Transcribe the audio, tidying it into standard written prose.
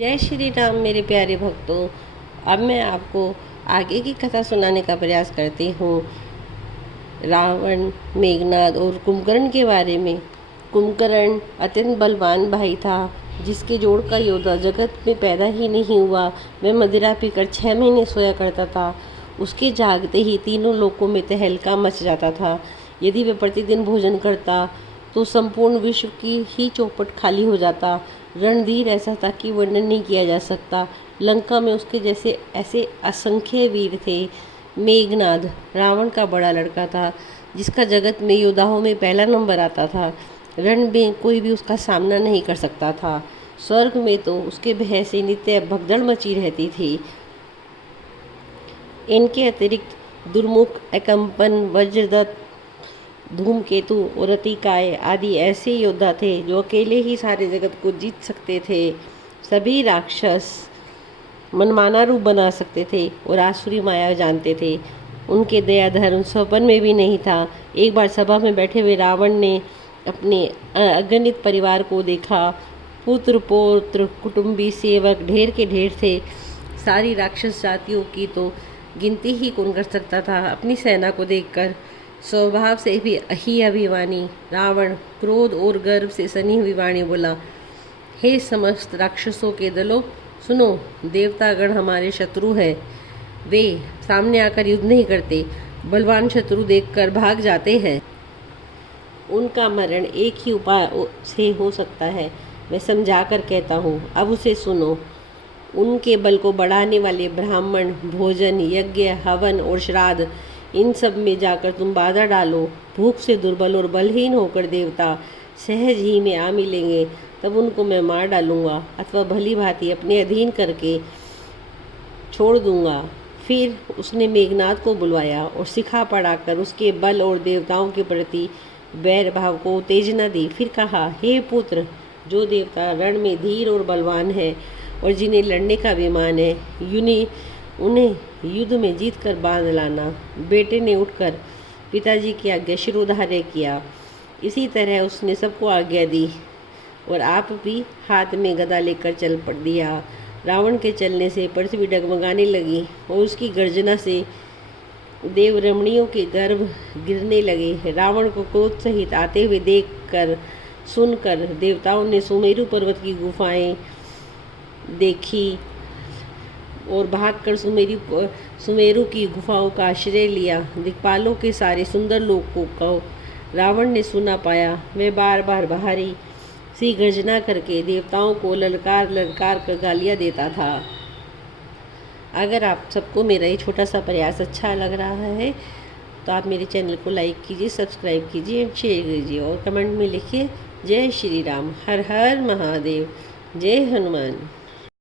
जय श्री राम मेरे प्यारे भक्तों। अब मैं आपको आगे की कथा सुनाने का प्रयास करती हूँ रावण, मेघनाद और कुंभकर्ण के बारे में। कुंभकर्ण अत्यंत बलवान भाई था, जिसके जोड़ का योद्धा जगत में पैदा ही नहीं हुआ। वह मदिरा पीकर 6 महीने सोया करता था। उसके जागते ही तीनों लोकों में तहलका मच जाता था। यदि वह प्रतिदिन भोजन करता तो संपूर्ण विश्व की ही चौपट खाली हो जाता। रणधीर ऐसा था कि वर्णन नहीं किया जा सकता। लंका में उसके जैसे ऐसे असंख्य वीर थे। मेघनाद रावण का बड़ा लड़का था, जिसका जगत में योद्धाओं में पहला नंबर आता था। रण में कोई भी उसका सामना नहीं कर सकता था। स्वर्ग में तो उसके भय से नित्य भगदड़ मची रहती थी। इनके अतिरिक्त दुर्मुख, अकंपन, वज्रदत्त, धूमकेतु और अतिकाय आदि ऐसे योद्धा थे जो अकेले ही सारे जगत को जीत सकते थे। सभी राक्षस मनमाना रूप बना सकते थे और आसुरी माया जानते थे। उनके दया धर्म स्वपन में भी नहीं था। एक बार सभा में बैठे हुए रावण ने अपने अगणित परिवार को देखा। पुत्र, पौत्र, कुटुंबी, सेवक ढेर के ढेर थे। सारी राक्षस जातियों की तो गिनती ही कौन कर सकता था। अपनी सेना को देखकर स्वभाव से भी अभिमानी रावण क्रोध और गर्व से सनी हुई वाणी बोला, हे समस्त राक्षसों के दलों, सुनो, देवतागण हमारे शत्रु है। वे सामने आकर युद्ध नहीं करते, बलवान शत्रु देखकर भाग जाते हैं। उनका मरण एक ही उपाय से हो सकता है। मैं समझा कर कहता हूँ, अब उसे सुनो। उनके बल को बढ़ाने वाले ब्राह्मण, भोजन, यज्ञ, हवन और श्राद्ध, इन सब में जाकर तुम बाधा डालो। भूख से दुर्बल और बलहीन होकर देवता सहज ही में आ मिलेंगे, तब उनको मैं मार डालूंगा अथवा भली भांति अपने अधीन करके छोड़ दूंगा। फिर उसने मेघनाद को बुलवाया और सिखा पढ़ाकर उसके बल और देवताओं के प्रति वैर भाव को उत्तेजना दी। फिर कहा, हे पुत्र, जो देवता रण में धीर और बलवान है और जिन्हें लड़ने का अभिमान है, उन्हें युद्ध में जीत कर बांध लाना। बेटे ने उठकर पिताजी की आज्ञा शिरोधार्य किया। इसी तरह उसने सबको आज्ञा दी और आप भी हाथ में गदा लेकर चल पड़ दिया। रावण के चलने से पृथ्वी डगमगाने लगी और उसकी गर्जना से देव रमणियों के गर्भ गिरने लगे। रावण को क्रोध सहित आते हुए देखकर सुनकर देवताओं ने सुमेरु पर्वत की गुफाएं देखी और भागकर सुमेरु की गुफाओं का आश्रय लिया। दिक्पालों के सारे सुंदर लोकों को रावण ने सुना पाया। मैं बार बार बाहरी सी गर्जना करके देवताओं को ललकार ललकार कर गालियाँ देता था। अगर आप सबको मेरा ये छोटा सा प्रयास अच्छा लग रहा है तो आप मेरे चैनल को लाइक कीजिए, सब्सक्राइब कीजिए, शेयर कीजिए और कमेंट में लिखिए, जय श्री राम, हर हर महादेव, जय हनुमान।